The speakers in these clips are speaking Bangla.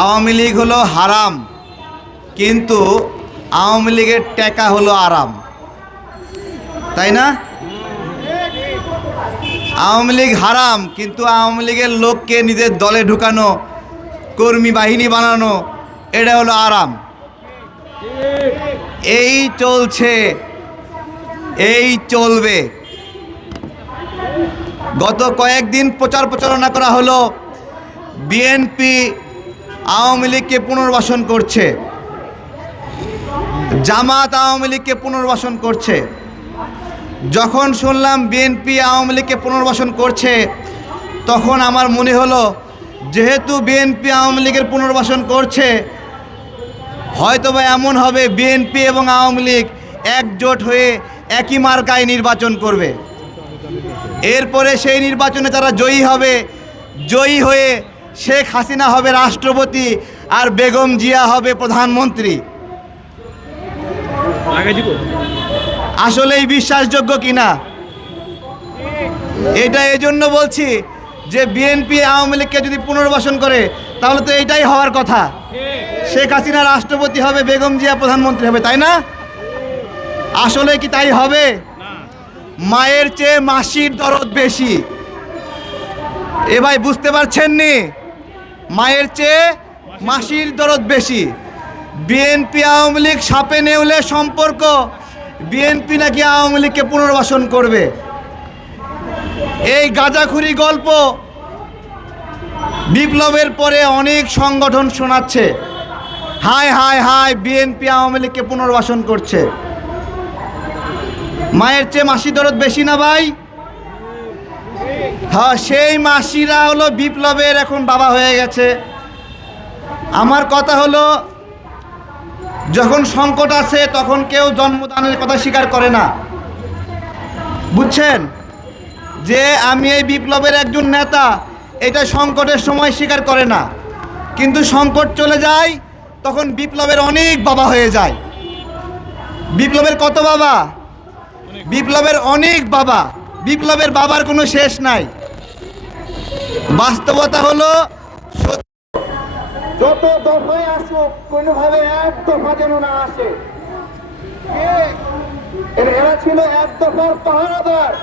আওয়ামী লীগ হলো হারাম, কিন্তু আওয়ামী লীগের টাকা হলো আরাম। তাই না? আওয়ামী লীগ হারাম, কিন্তু আওয়ামী লীগের লোককে নিজের দলে ঢুকানো, কর্মী বাহিনী বানানো, এটা হলো আরাম। এই চলছে, এই চলবে। গত কয়েকদিন প্রচার প্রচারণা করা হলো, বিএনপি আওয়ামী লীগকে পুনর্বাসন করছে। জামাত আওয়ামী লীগকে পুনর্বাসন করছে। যখন শুনলাম বিএনপি আওয়ামী লীগকে পুনর্বাসন করছে, তখন আমার মনে হলো, যেহেতু বিএনপি আওয়ামী লীগের পুনর্বাসন করছে, হয়তোবা এমন হবে বিএনপি এবং আওয়ামী লীগ একজোট হয়ে একই মার্কায় নির্বাচন করবে। এরপরে সেই নির্বাচনে তারা জয়ী হবে, জয়ী হয়ে শেখ হাসিনা হবে রাষ্ট্রপতি আর বেগম জিয়া হবে প্রধানমন্ত্রী। আসলেই বিশ্বাসযোগ্য কিনা? এটা এজন্য বলছি যে বিএনপি আওয়ামী লীগকে যদি পুনর্বাসন করে, তাহলে তো এটাই হওয়ার কথা। শেখ হাসিনা রাষ্ট্রপতি হবে, বেগম জিয়া প্রধানমন্ত্রী হবে, তাই না? আসলে কি তাই হবে? মায়ের চেয়ে মাসির দরদ বেশি। এ ভাই, বুঝতে পারছেন নি? মায়ের চেয়ে মাসির দরদ বেশি। বিএনপি আওয়ামী লীগ সাপে নেউলে সম্পর্ক। বিএনপি নাকি আওয়ামী লীগকে পুনর্বাসন করবে? এই গাঁজাখুরি গল্প বিপ্লবের পরে অনেক সংগঠন শোনাচ্ছে। হায় হায় হায়, বিএনপি আওয়ামী লীগকে পুনর্বাসন করছে। মায়ের চেয়ে মাসি দরদ বেশি না ভাই? হ্যাঁ সেই মাসিরা হলো বিপ্লবের এখন বাবা হয়ে গেছে। আমার কথা হলো, যখন সংকট আছে তখন কেউ জন্মদানের কথা স্বীকার করে না। বুঝছেন? যে আমি এই বিপ্লবের একজন নেতা, এটা সংকটের সময় স্বীকার করে না। কিন্তু সংকট চলে যায়, তখন বিপ্লবের অনেক বাবা হয়ে যায়। বিপ্লবের কত বাবা? বিপ্লবের অনেক বাবা। বিপ্লবের বাবার কোনো শেষ নাই। বাস্তবতা হলো যত দফায় আসুক, কোনোভাবে এক দফা যেন না আসে। এর- এরা ছিল এক দফার পাহারাদার,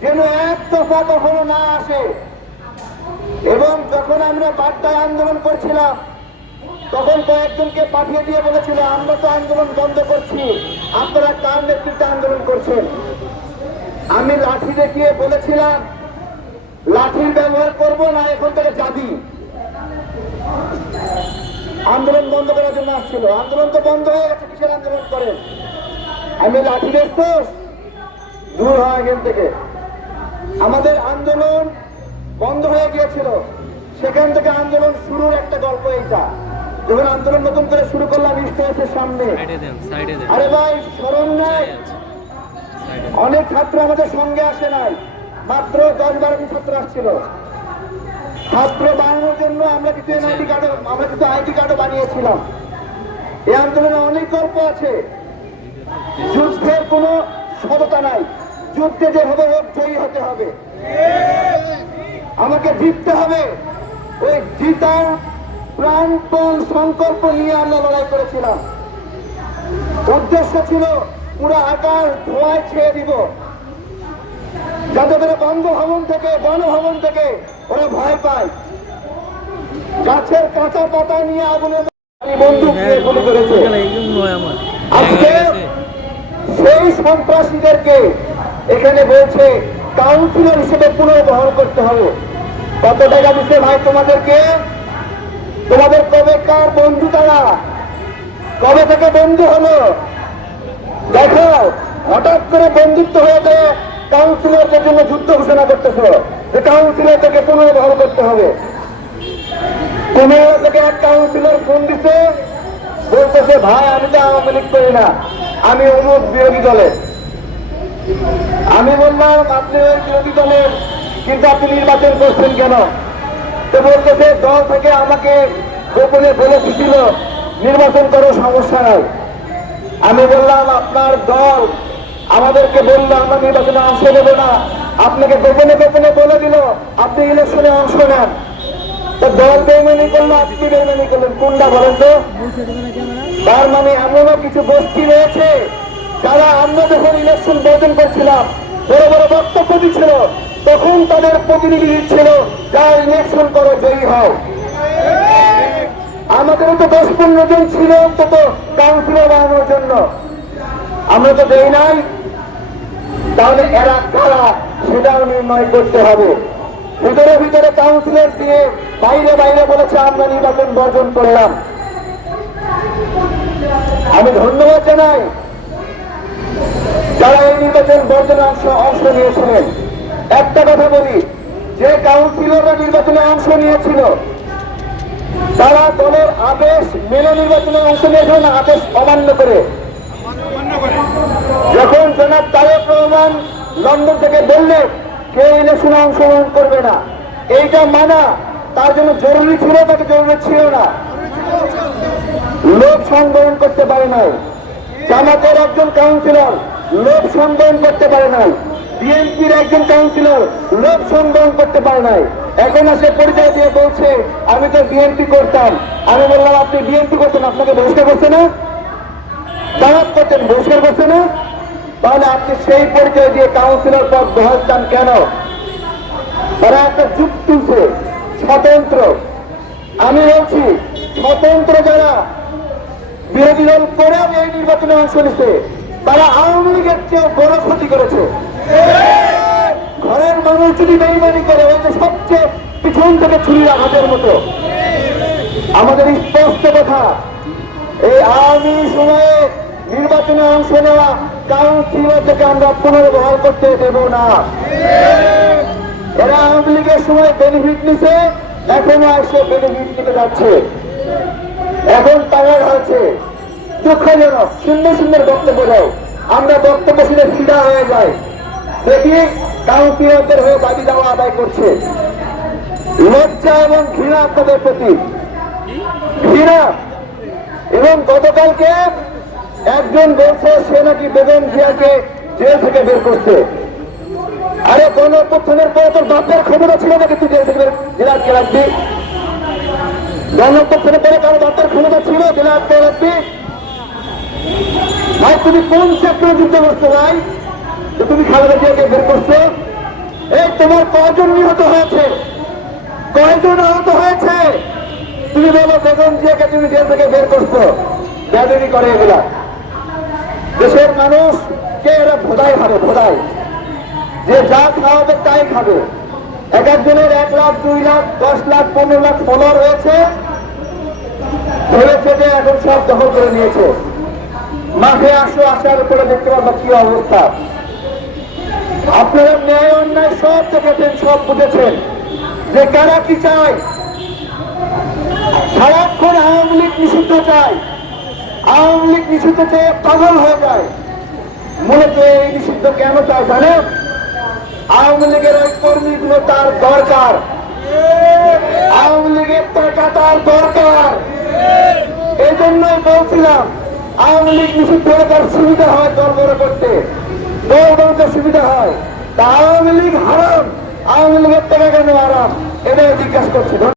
যেন এক দফা কখনো না আসে। এবং যখন আমরা বাড্ডায় আন্দোলন করছিলাম, তখন কয়েকজনকে পাঠিয়ে দিয়ে বলেছিল, আমরা তো আন্দোলন বন্ধ করছি। আপনারা কার নেতৃত্বে আন্দোলন করছেন? আমি লাঠি দেখিয়ে বলেছিলাম লাঠির ব্যবহার করব না এখন থেকে যাবি। আন্দোলন বন্ধ করার জন্য আসছিল। আন্দোলন তো বন্ধ হয়ে গেছে কিসের আন্দোলন করেন? আমি লাঠি দেখছোস দূর হয় এখান থেকে। আমাদের আন্দোলন বন্ধ হয়ে গিয়েছিল। সেখান থেকে আন্দোলন শুরুর একটা গল্প এইটা। যখন আন্দোলন নতুন করে শুরু করলাম ইস্তেহাসের সামনে। আরে ভাই স্মরণ নাই। অনেক ছাত্র আমাদের সঙ্গে আসে নাই। মাত্র দশ বারোটি ছাত্র আসছিল। ছাত্র বানানোর জন্য আমরা কিছু এনআইডি কার্ড আমরা কিছু আইডি কার্ডও বানিয়েছিলাম। এই আন্দোলনে অনেক গল্প আছে। যুদ্ধের কোনো সততা নাই। যুদ্ধে যে হবে হোক জয়ী হতে হবে। আমাকে জিততে হবে। ওই জিতার প্রাণপণ সংকল্প নিয়ে আমরা লড়াই করেছিলাম। উদ্দেশ্য ছিল পুরো আকাশ ধোঁয়ায় ছেড়ে দিব। যাতে করে বঙ্গভবন থেকে গণভবন থেকে ওরা ভয় পায়। গাছের কাঁচা পাতা নিয়ে আগুনে বন্দুক আজকে সেই সন্ত্রাসীদেরকে এখানে বলছে কাউন্সিলর হিসেবে পুনর্বহন করতে হবে। কত টাকা দিচ্ছে ভাই তোমাদেরকে? তোমাদের কবে কার বন্ধু তারা? কবে থেকে বন্ধু হলো? দেখো, হঠাৎ করে বন্ধুত্ব হয়ে যায়। কাউন্সিলরদের জন্য যুদ্ধ ঘোষণা করতেছো যে কাউন্সিলরদেরকে পুনর্বহন করতে হবে। থেকে এক কাউন্সিলর ফোন দিছে, বলতেছে, ভাই, আমি তো আওয়ামী লীগ করি না। আমি অমুক বিরোধী আমি বললাম, আপনি বিরোধী কিন্তু আপনি নির্বাচন করছেন কেন? তো বলতেছে, দল থেকে আমাকে গোপনে বলে দিছিল, নির্বাচন করো সমস্যা নাই। আমি বললাম, আপনার দল আমাদেরকে বলল, আমরা নির্বাচনে অংশ নেব না। আপনাকে গোপনে গোপনে বলে দিল, আপনি ইলেকশনে অংশ নেন। তো দল বেমানি করল, আপনি বেমানি করলেন? কোনটা বলেন তো? তার মানে এমনও কিছু গোষ্ঠী রয়েছে, যারা আমরা যখন ইলেকশন বর্জন করছিলাম, বড় বড় বক্তব্য দিচ্ছিল, তখন তাদের প্রতিনিধি ছিল যা ইলেকশন করো, জয়ী হও। আমাদেরও তো দশ পনেরো জন ছিল অন্তত কাউন্সিলর বানানোর জন্য। আমরা তো দেই নাই। তাহলে এরা কারা সেটাও নির্ণয় করতে হবে। ভিতরে ভিতরে কাউন্সিলর দিয়ে বাইরে বাইরে বলেছে, আমরা নির্বাচন বর্জন করলাম। আমি ধন্যবাদ জানাই যারা এই নির্বাচন বর্জনে অংশ অংশ নিয়েছিলেন। একটা কথা বলি, যে কাউন্সিলররা নির্বাচনে অংশ নিয়েছিল, তারা দলের আদেশ মেনে নির্বাচনে অংশ নিয়েছিলেন আদেশ অমান্য করে। যখন জনাব তারেক রহমান লন্ডন থেকে বললেন কেউ ইলেকশনে অংশগ্রহণ করবে না? এইটা মানা, তার জন্য জরুরি ছিল তাকে জরুরি ছিল না। লোক সংবরণ করতে পারে নাই। জামাতের একজন কাউন্সিলর লোক সংবরণ করতে পারে নাই। বিএনপির একজন কাউন্সিলর লোক সংবরণ করতে পারে নাই। এখন আসে পরিচয় দিয়ে বলছে, আমি তো বিএনপি করতাম। আমি বললাম, আপনি বিএনপি করতেন, আপনাকে বহিষ্কার করছে না? জামাত করতেন বহিষ্কার করছে না? তাহলে আপনি সেই পরিচয় দিয়ে কাউন্সিলর পদ বহাল চান কেন? তারা একটা যুগ তুলছে স্বতন্ত্র। আমি বলছি, স্বতন্ত্র যারা বিরোধী দল করেও এই নির্বাচনে অংশ নিচ্ছে তারা আওয়ামী লীগের চেয়ে বড় ক্ষতি করেছে। ঘরের মানুষ যদি বেইমানি করে, ওই যে সবচেয়ে পিছন থেকে ছুরি আঘাতের মতো। আমাদের স্পষ্ট কথা, এই আওয়ামী সময়ে নির্বাচনে অংশ নেওয়া কাউন্সিলর থেকে আমরা পুনর্বহাল করতে দেব না। এরা আওয়ামী লীগের সময় বেনিফিট নিছে, এখনও এসে বেনিফিট নিতে যাচ্ছে। এখন টায়ার হয়েছে। দুঃখজনক, সুন্দর সুন্দর বক্তব্য দাও। আমরা বক্তব্য শুনে ফিদা হয়ে যাই। দেখি কাউন্সিলরদের হয়ে দাবি দেওয়া আদায় করছে। লজ্জা এবং ঘৃণা আপনাদের প্রতি। ঘৃণা। এবং গতকালকে একজন বলছে সে নাকি বেগম জিয়াকে জেল থেকে বের করছে। আরে কোন অভ্যুত্থানের পরে তোর বাপের ক্ষমতা ছিল নাকি তুই জেল থেকে বের জেলা আটকে রাখবি? গণঅভ্যুত্থানের পরে কারও বাপের ক্ষমতা ছিল, জেলা আটকে রাখবি? ভাই, তুমি কোন সেক্টরে যুদ্ধ করছ ভাই? তুমি খালেদা জিয়াকে বের করছ? এই, তোমার কয়জন নিহত হয়েছে? কয়জন আহত হয়েছে? তুমি বলো বেগম জিয়াকে তুমি জেল থেকে বের করছ। বেদনি করে এগুলা। দেশের মানুষ কে এরা ভোদাই খাবে ভোদাই। যে যা খাওয়াবে তাই খাবে। এক একজনের এক লাখ, দুই লাখ, দশ লাখ, পনেরো লাখ ফলোয়ার হয়েছে এখন সব দখল করে নিয়েছে। মাঠে আসো, আসার উপরে দেখতে পাবো কি অবস্থা। আপনারা ন্যায় অন্যায় সব দেখেছেন, সব বুঝেছেন। যে কারা কি চায়? সারাক্ষণ আওয়ামী লীগ নিষিদ্ধ চায়। আওয়ামী লীগ নিষিদ্ধ চেয়ে পাগল হয়ে যায়। মনে মূলত এই নিষিদ্ধ কেন চায় জানেন? আওয়ামী লীগের ওই কর্মীগুলো তার দরকার। আওয়ামী লীগের টাকা তার দরকার। এই জন্যই বলছিলাম, আওয়ামী লীগ নিষিদ্ধ তার সুবিধা হয় দল বড় করতে। দল বড়তে সুবিধা হয়। তা আওয়ামী লীগ হারাম। আওয়ামী লীগের টাকা কেন হারাম? এটাই জিজ্ঞাসা করছি।